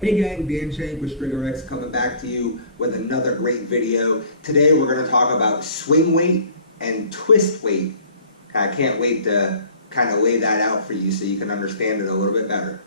Hey gang, Dan Shank with Swingweight coming back to you with another great video. Today we're going to talk about swing weight and twist weight. I can't wait to kind of lay that out for you so you can understand it a little bit better.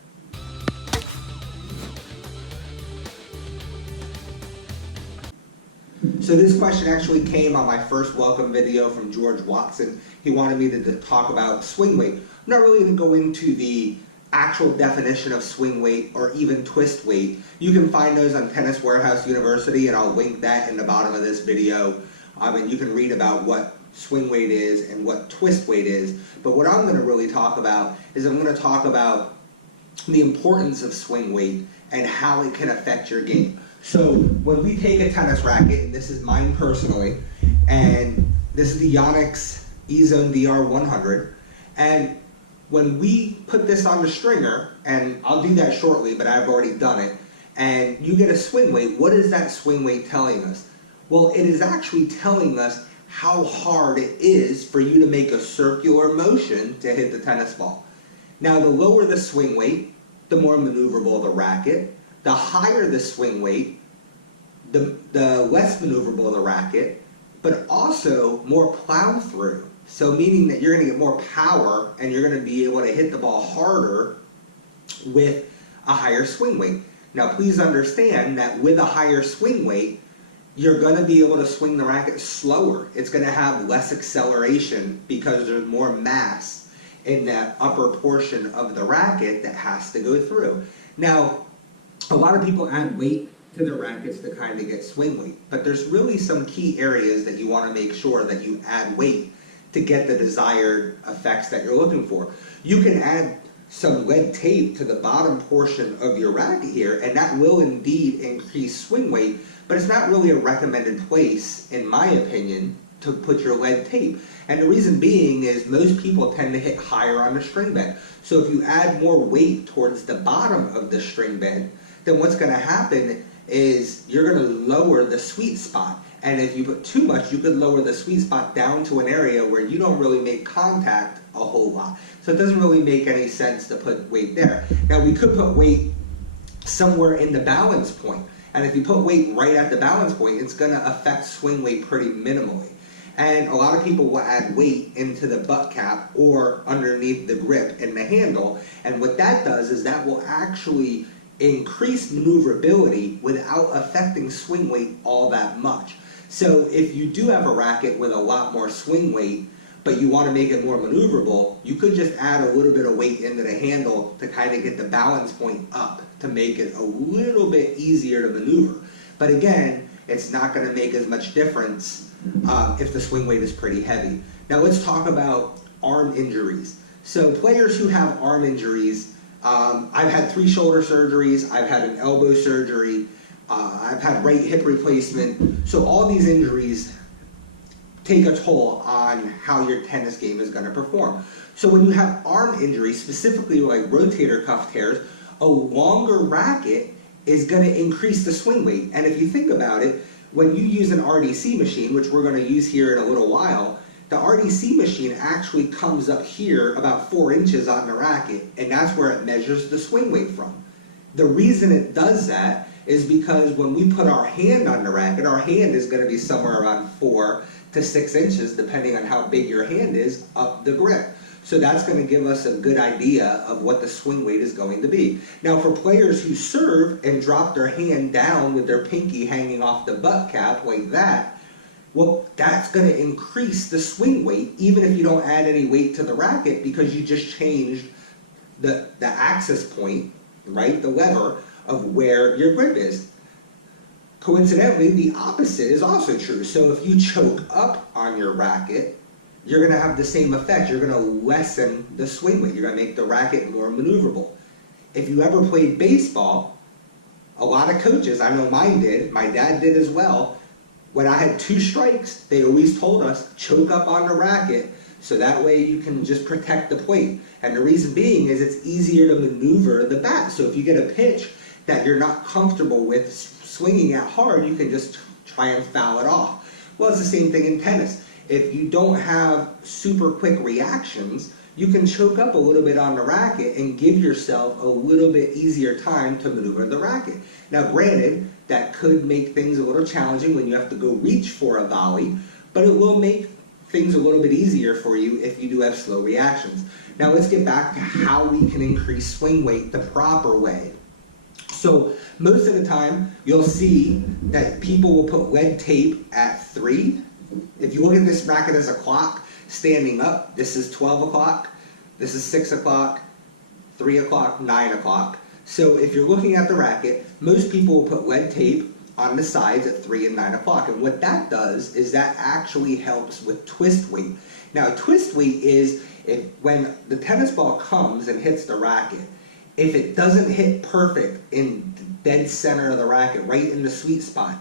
So this question actually came on my first welcome video from George Watson. He wanted me to talk about swing weight. I'm not really going to go into the actual definition of swing weight or even twist weight. You can find those on Tennis Warehouse University, and I'll link that in the bottom of this video. And you can read about what swing weight is and what twist weight is. But what I'm going to really talk about is I'm going to talk about the importance of swing weight and how it can affect your game. So when we take a tennis racket, and this is mine personally, and this is the Yonex E-Zone DR100, and when we put this on the stringer, and I'll do that shortly, but I've already done it, and you get a swing weight, what is that swing weight telling us? Well, it is actually telling us how hard it is for you to make a circular motion to hit the tennis ball. Now, the lower the swing weight, the more maneuverable the racket. The higher the swing weight, the less maneuverable the racket, but also more plow through. So meaning that you're going to get more power and you're going to be able to hit the ball harder with a higher swing weight. Now please understand that with a higher swing weight, you're going to be able to swing the racket slower. It's going to have less acceleration because there's more mass in that upper portion of the racket that has to go through. Now, a lot of people add weight to their rackets to kind of get swing weight, but there's really some key areas that you want to make sure that you add weight to get the desired effects that you're looking for. You can add some lead tape to the bottom portion of your racket here, and that will indeed increase swing weight, but it's not really a recommended place, in my opinion, to put your lead tape. And the reason being is most people tend to hit higher on the string bed. So if you add more weight towards the bottom of the string bed, then what's going to happen is you're going to lower the sweet spot. And if you put too much, you could lower the sweet spot down to an area where you don't really make contact a whole lot. So it doesn't really make any sense to put weight there. Now we could put weight somewhere in the balance point. And if you put weight right at the balance point, it's going to affect swing weight pretty minimally. And a lot of people will add weight into the butt cap or underneath the grip and the handle. And what that does is that will actually increase maneuverability without affecting swing weight all that much. So if you do have a racket with a lot more swing weight, but you want to make it more maneuverable, you could just add a little bit of weight into the handle to kind of get the balance point up to make it a little bit easier to maneuver. But again, it's not going to make as much difference if the swing weight is pretty heavy. Now let's talk about arm injuries. So players who have arm injuries, I've had 3 shoulder surgeries, I've had an elbow surgery, I've had right hip replacement. So all these injuries take a toll on how your tennis game is going to perform. So when you have arm injuries, specifically like rotator cuff tears, a longer racket is going to increase the swing weight. And if you think about it, when you use an RDC machine, which we're going to use here in a little while, the RDC machine actually comes up here about 4 inches on the racket, and that's where it measures the swing weight from. The reason it does that is because when we put our hand on the racket, our hand is going to be somewhere around 4 to 6 inches, depending on how big your hand is, up the grip. So that's going to give us a good idea of what the swing weight is going to be. Now for players who serve and drop their hand down with their pinky hanging off the butt cap like that, well, that's going to increase the swing weight even if you don't add any weight to the racket because you just changed the access point, right, the lever of where your grip is. Coincidentally, the opposite is also true. So if you choke up on your racket, you're going to have the same effect. You're going to lessen the swing weight. You're going to make the racket more maneuverable. If you ever played baseball, a lot of coaches, I know mine did, my dad did as well, when I had 2 strikes, they always told us, choke up on the racket so that way you can just protect the plate. And the reason being is it's easier to maneuver the bat. So if you get a pitch that you're not comfortable with swinging at hard, you can just try and foul it off. Well, it's the same thing in tennis. If you don't have super quick reactions, you can choke up a little bit on the racket and give yourself a little bit easier time to maneuver the racket. Now granted, that could make things a little challenging when you have to go reach for a volley, but it will make things a little bit easier for you if you do have slow reactions. Now let's get back to how we can increase swing weight the proper way. So most of the time, you'll see that people will put lead tape at 3. If you look at this racket as a clock, standing up, this is 12 o'clock, this is 6 o'clock, 3 o'clock, 9 o'clock. So if you're looking at the racket, most people will put lead tape on the sides at 3 and 9 o'clock. And what that does is that actually helps with twist weight. Now twist weight is when the tennis ball comes and hits the racket, if it doesn't hit perfect in the dead center of the racket, right in the sweet spot,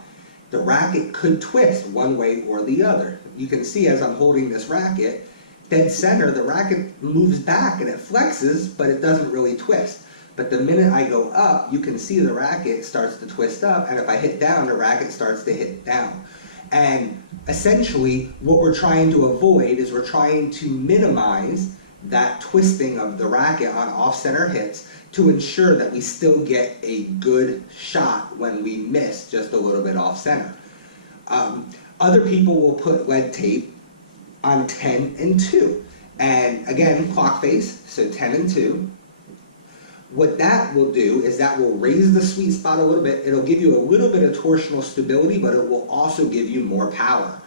the racket could twist one way or the other. You can see as I'm holding this racket, dead center, the racket moves back and it flexes, but it doesn't really twist. But the minute I go up, you can see the racket starts to twist up, and if I hit down, the racket starts to hit down. And essentially, what we're trying to avoid is we're trying to minimize that twisting of the racket on off-center hits to ensure that we still get a good shot when we miss just a little bit off-center. Other people will put lead tape on 10 and 2. And again, clock face, so 10 and 2. What that will do is that will raise the sweet spot a little bit. It'll give you a little bit of torsional stability, but it will also give you more power.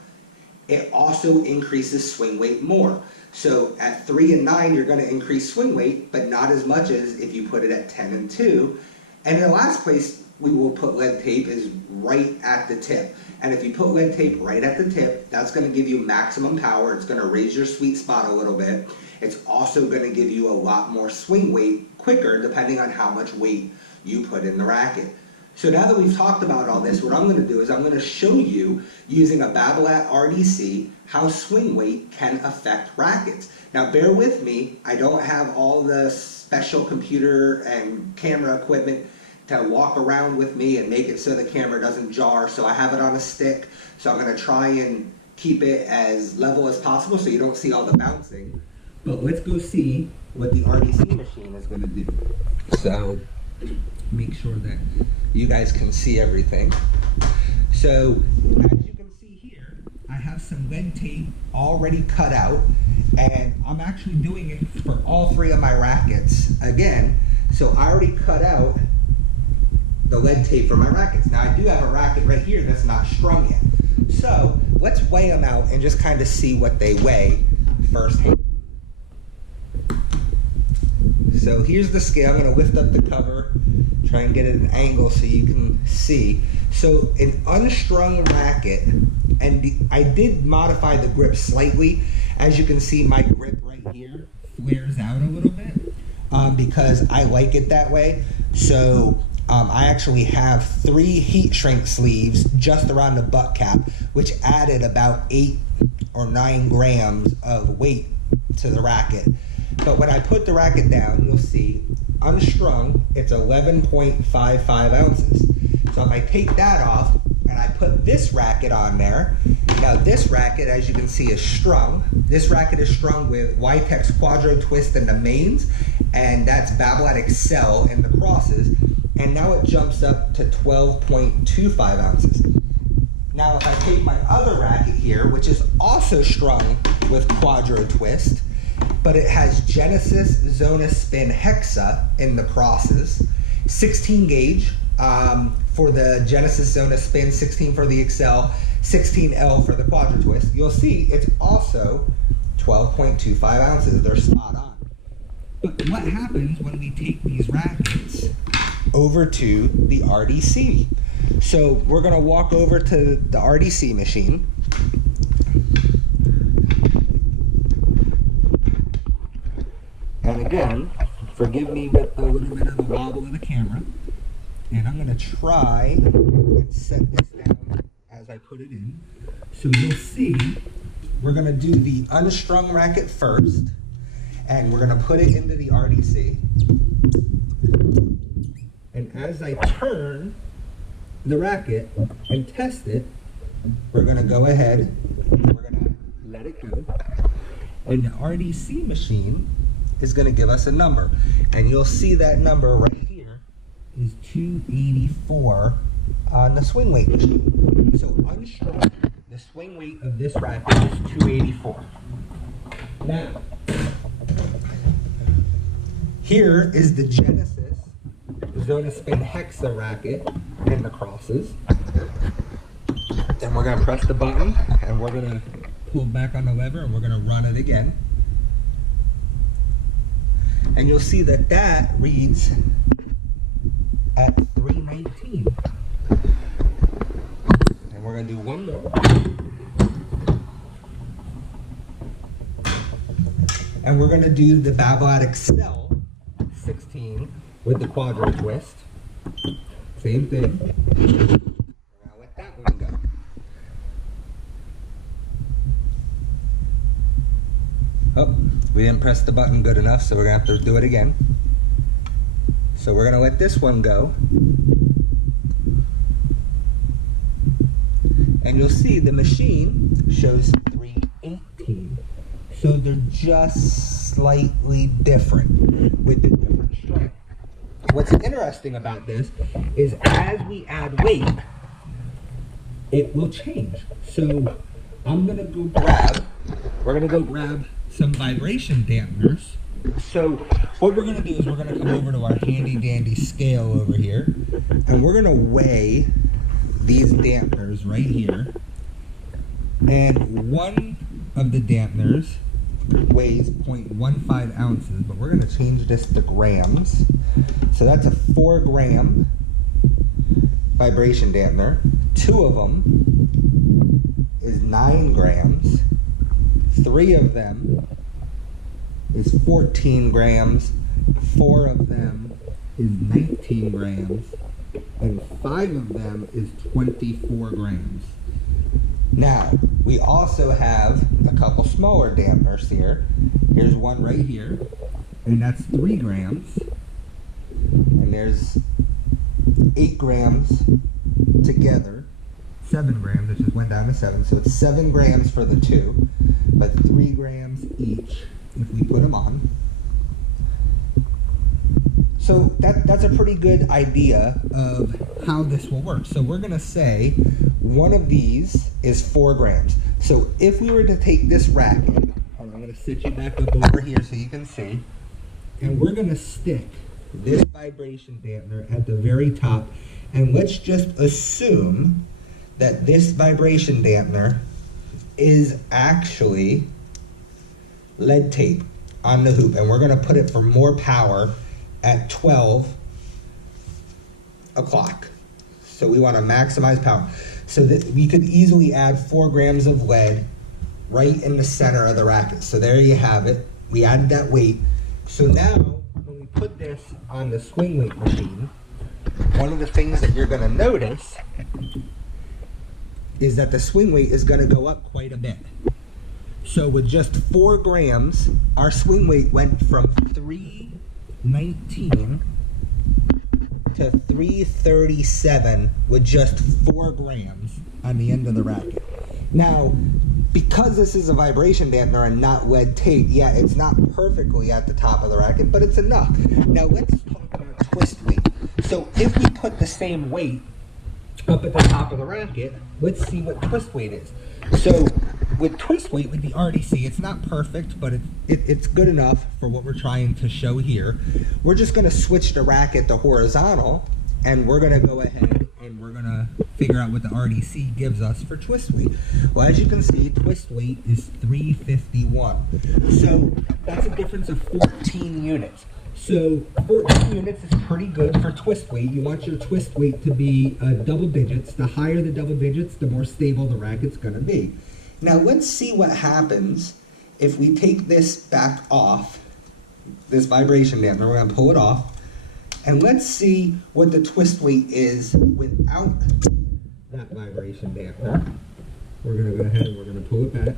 It also increases swing weight more. So at 3 and 9, you're going to increase swing weight, but not as much as if you put it at 10 and 2. And in the last place we will put lead tape is right at the tip. And if you put lead tape right at the tip, that's going to give you maximum power. It's going to raise your sweet spot a little bit. It's also going to give you a lot more swing weight quicker, depending on how much weight you put in the racket. So now that we've talked about all this, what I'm going to do is I'm going to show you, using a Babolat RDC, how swing weight can affect rackets. Now bear with me, I don't have all the special computer and camera equipment to walk around with me and make it so the camera doesn't jar, so I have it on a stick, so I'm going to try and keep it as level as possible so you don't see all the bouncing. But let's go see what the RDC machine is going to do. So make sure that you guys can see everything. So as you can see here, I have some lead tape already cut out, and I'm actually doing it for all 3 of my rackets again. So I already cut out the lead tape for my rackets. Now I do have a racket right here that's not strung yet. So let's weigh them out and just kind of see what they weigh firsthand. So here's the scale. I'm going to lift up the cover, try and get it at an angle so you can see. So an unstrung racket, and I did modify the grip slightly. As you can see, my grip right here flares out a little bit because I like it that way. So I actually have 3 heat shrink sleeves just around the butt cap, which added about 8 or 9 grams of weight to the racket. But when I put the racket down, you'll see unstrung, it's 11.55 ounces. So if I take that off and I put this racket on there, now this racket, as you can see, is strung. This racket is strung with Ytex Quadro Twist in the mains, and that's Babolat Excel in the crosses. And now it jumps up to 12.25 ounces. Now if I take my other racket here, which is also strung with Quadro Twist, but it has Genesis Zona Spin Hexa in the crosses, 16 gauge for the Genesis Zona Spin, 16 for the Excel, 16L for the Quadro Twist. You'll see it's also 12.25 ounces. They're spot on. But what happens when we take these rackets over to the RDC? So we're going to walk over to the RDC machine. And again, forgive me with a little bit of the wobble of the camera. And I'm going to try and set this down as I put it in. So you'll see we're going to do the unstrung racket first. And we're going to put it into the RDC. And as I turn the racket and test it, we're going to go ahead, we're going to let it go. And the RDC machine is going to give us a number. And you'll see that number right here is 284 on the swing weight machine. So unstrung, the swing weight of this racket is 284. Now, here is the genesis zone spin hexa racket in the crosses. Then we're going to press the button and we're going to pull back on the lever and we're going to run it again. And you'll see that that reads at 319. And we're going to do one more. And we're going to do the Babolat Excel 16 with the quadro twist. Same thing. Now let that one go. Oh, we didn't press the button good enough, so we're going to have to do it again. So we're going to let this one go. And you'll see the machine shows 318. So they're just slightly different with the different strength. What's interesting about this is as we add weight, it will change. So I'm going to go grab some vibration dampeners. So what we're going to do is we're going to come over to our handy dandy scale over here, and we're going to weigh these dampeners right here. And one of the dampeners weighs 0.15 ounces, but we're going to change this to grams. So that's a 4 gram vibration dampener. 2 of them is 9 grams. 3 of them is 14 grams. 4 of them is 19 grams. And 5 of them is 24 grams. Now, we also have a couple smaller dampeners here. Here's one right here, and that's 3 grams. And there's 8 grams together. 7 grams, it just went down to 7. So it's 7 grams for the 2, but 3 grams each if we put them on. So that's a pretty good idea of how this will work. So we're going to say one of these is 4 grams. So if we were to take this racket, I'm going to sit you back up over here so you can see, and we're going to stick this vibration dampener at the very top, and let's just assume that this vibration dampener is actually lead tape on the hoop, and we're going to put it for more power at 12 o'clock. So we want to maximize power. So that we could easily add 4 grams of lead right in the center of the racket. So there you have it. We added that weight. So now when we put this on the swing weight machine, one of the things that you're going to notice is that the swing weight is going to go up quite a bit. So with just 4 grams, our swing weight went from 319 to 337 with just 4 grams on the end of the racket. Now, because this is a vibration dampener and not lead tape, yeah, it's not perfectly at the top of the racket, but it's enough. Now let's talk about twist weight. So if we put the same weight up at the top of the racket, let's see what twist weight is. So with twist weight with the RDC, it's not perfect, but it's good enough for what we're trying to show here. We're just going to switch the racket to horizontal, and we're going to go ahead and we're going to figure out what the RDC gives us for twist weight. Well, as you can see, twist weight is 351. So that's a difference of 14 units. So 14 units is pretty good for twist weight. You want your twist weight to be double digits. The higher the double digits, the more stable the racket's going to be. Now let's see what happens if we take this back off, this vibration dampener. We're going to pull it off. And let's see what the twist weight is without that vibration dampener. We're going to go ahead and we're going to pull it back.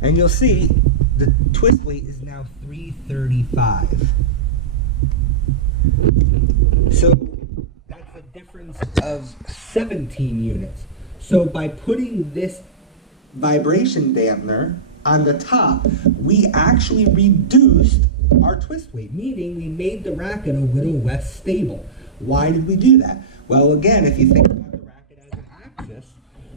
And you'll see the twist weight is now 335. So that's a difference of 17 units. So by putting this vibration dampener on the top, we actually reduced our twist weight, meaning we made the racket a little less stable. Why did we do that? Well, again, if you think about the racket as an axis,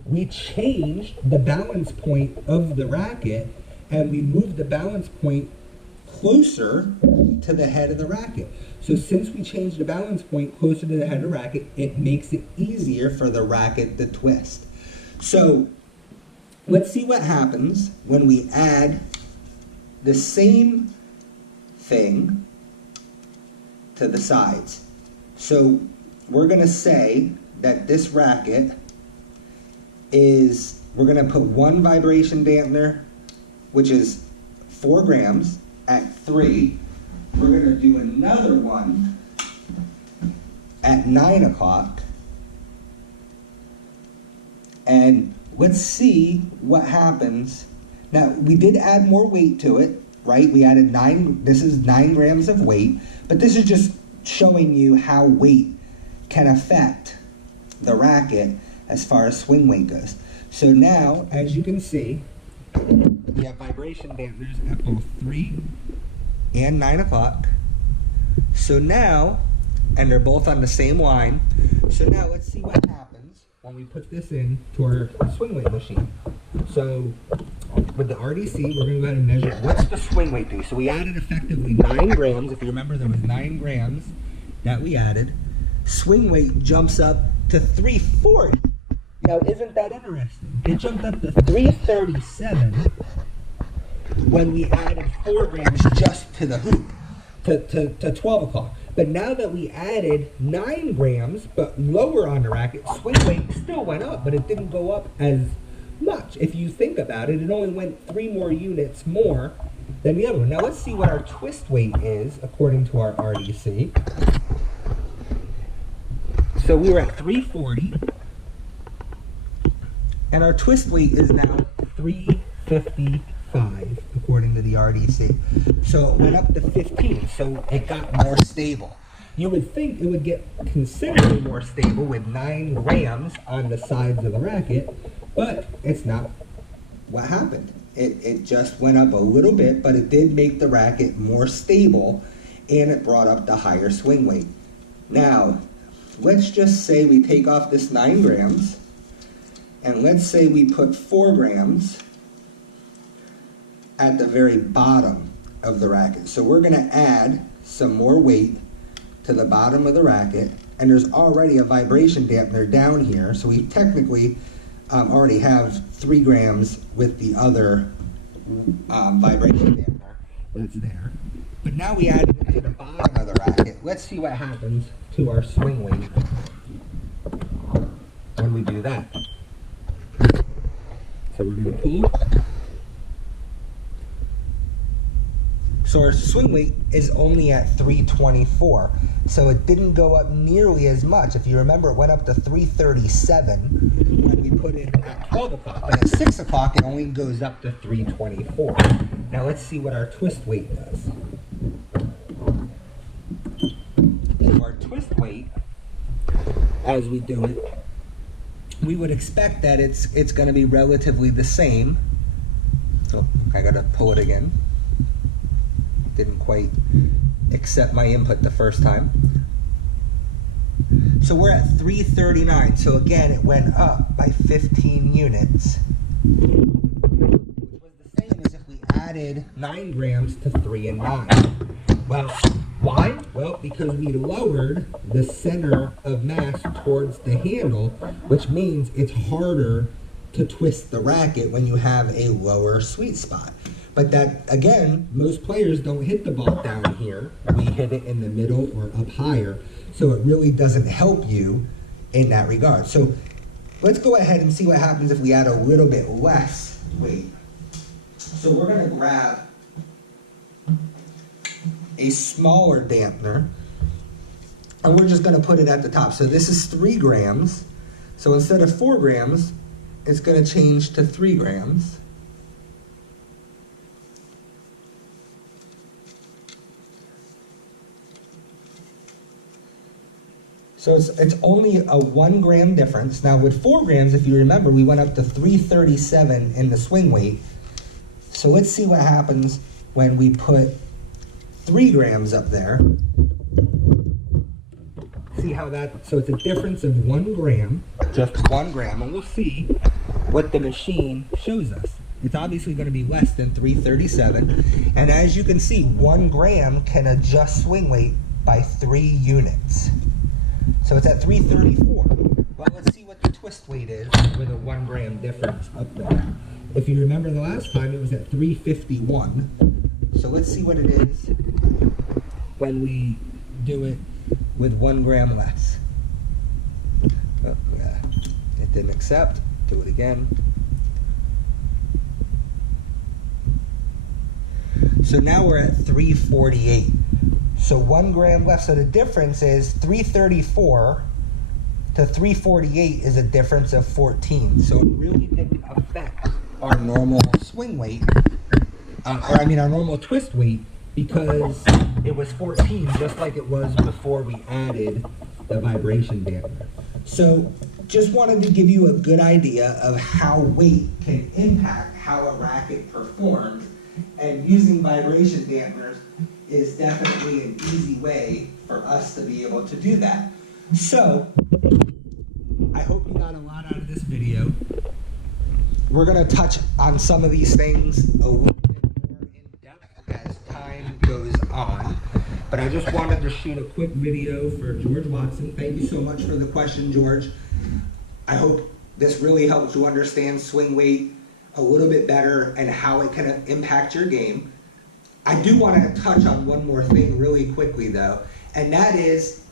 we changed the balance point of the racket and we moved the balance point closer to the head of the racket. So since we changed the balance point closer to the head of the racket, it makes it easier for the racket to twist. So let's see what happens when we add the same thing to the sides. So we're going to say that this racket is, we're going to put one vibration dampener, which is 4 grams at 3. We're going to do another one at 9 o'clock. And let's see what happens. Now, we did add more weight to it, right? We added 9, this is 9 grams of weight, but this is just showing you how weight can affect the racket as far as swing weight goes. So now, as you can see, we have vibration dampeners at both 3 and 9 o'clock. So now, and they're both on the same line, so now let's see what happens when we put this in to our swing weight machine. So with the RDC, we're going to go ahead and measure what's the swing weight do. So we added effectively 9 grams. If you remember, there was 9 grams that we added. Swing weight jumps up to 340. Now, isn't that interesting? It jumped up to 337 when we added 4 grams just to the hoop, to 12 o'clock. But now that we added 9 grams, but lower on the racket, swing weight still went up, but it didn't go up as much. If you think about it, it only went 3 more units more than the other one. Now let's see what our twist weight is according to our RDC. So we were at 340, and our twist weight is now 355 according to the RDC. So it went up to 15, so it got more stable. You would think it would get considerably more stable with 9 grams on the sides of the racket, but it's not what happened. It just went up a little bit, but it did make the racket more stable, and it brought up the higher swing weight. Now, let's just say we take off this 9 grams, and let's say we put 4 grams at the very bottom of the racket. So we're going to add some more weight to the bottom of the racket, and there's already a vibration dampener down here, so we technically already have 3 grams with the other vibration dampener that's there. But now we add it to the bottom of the racket. Let's see what happens to our swing weight when we do that. So we're going to pull. So our swing weight is only at 324, so it didn't go up nearly as much. If you remember, it went up to 337 when we put it at 12 o'clock, but at 6 o'clock it only goes up to 324. Now let's see what our twist weight does. So our twist weight, as we do it, we would expect that it's going to be relatively the same. So I got to pull it again. Didn't quite accept my input the first time. So we're at 339. So again, it went up by 15 units, which was the same as if we added 9 grams to 3 and 9. Well, why? Well, because we lowered the center of mass towards the handle, which means it's harder to twist the racket when you have a lower sweet spot. But that, again, most players don't hit the ball down here. We hit it in the middle or up higher. So it really doesn't help you in that regard. So let's go ahead and see what happens if we add a little bit less weight. So we're going to grab a smaller dampener, and we're just going to put it at the top. So this is 3 grams. So instead of 4 grams, it's going to change to 3 grams. So it's only a 1 gram difference. Now with 4 grams, if you remember, we went up to 337 in the swing weight. So let's see what happens when we put 3 grams up there. See how that, so it's a difference of 1 gram, just 1 gram, and we'll see what the machine shows us. It's obviously going to be less than 337, and as you can see, 1 gram can adjust swing weight by 3 units. So it's at 334. Well, let's see what the twist weight is with a 1 gram difference up there. If you remember the last time, it was at 351. So let's see what it is when we do it with 1 gram less. Oh, yeah. It didn't accept. Do it again. So now we're at 348. So 1 gram left. So the difference is 334 to 348 is a difference of 14. So it really didn't affect our normal swing weight, our normal twist weight, because it was 14 just like it was before we added the vibration dampener. So just wanted to give you a good idea of how weight can impact how a racket performs, and using vibration dampeners is definitely an easy way for us to be able to do that. So I hope you got a lot out of this video. We're going to touch on some of these things a little bit more in depth as time goes on. But I just wanted to shoot a quick video for George Watson. Thank you so much for the question, George. I hope this really helps you understand swing weight a little bit better and how it can impact your game. I do want to touch on one more thing really quickly though, and that is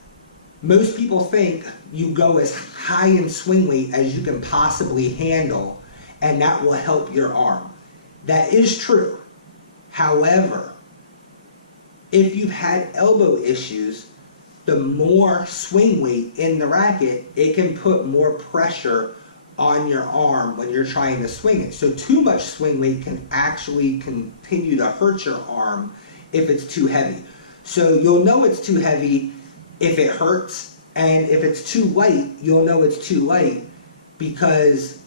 most people think you go as high in swing weight as you can possibly handle, and that will help your arm. That is true. However, if you've had elbow issues, the more swing weight in the racket, it can put more pressure on your arm when you're trying to swing it. So too much swing weight can actually continue to hurt your arm if it's too heavy. So you'll know it's too heavy if it hurts, and if it's too light, you'll know it's too light because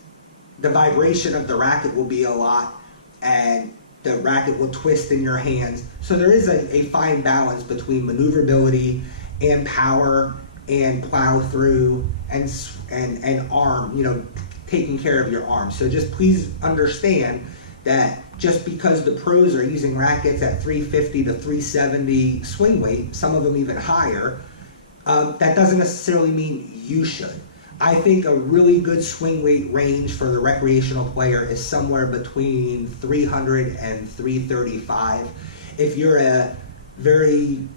the vibration of the racket will be a lot and the racket will twist in your hands. So there is a fine balance between maneuverability and power and plow through and arm, taking care of your arm. So just please understand that just because the pros are using rackets at 350 to 370 swing weight, some of them even higher, that doesn't necessarily mean you should. I think a really good swing weight range for the recreational player is somewhere between 300 and 335. If you're a very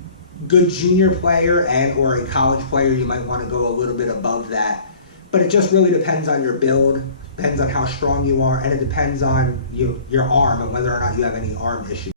good junior player and or a college player, you might want to go a little bit above that. But it just really depends on your build, depends on how strong you are, and it depends on your arm and whether or not you have any arm issues.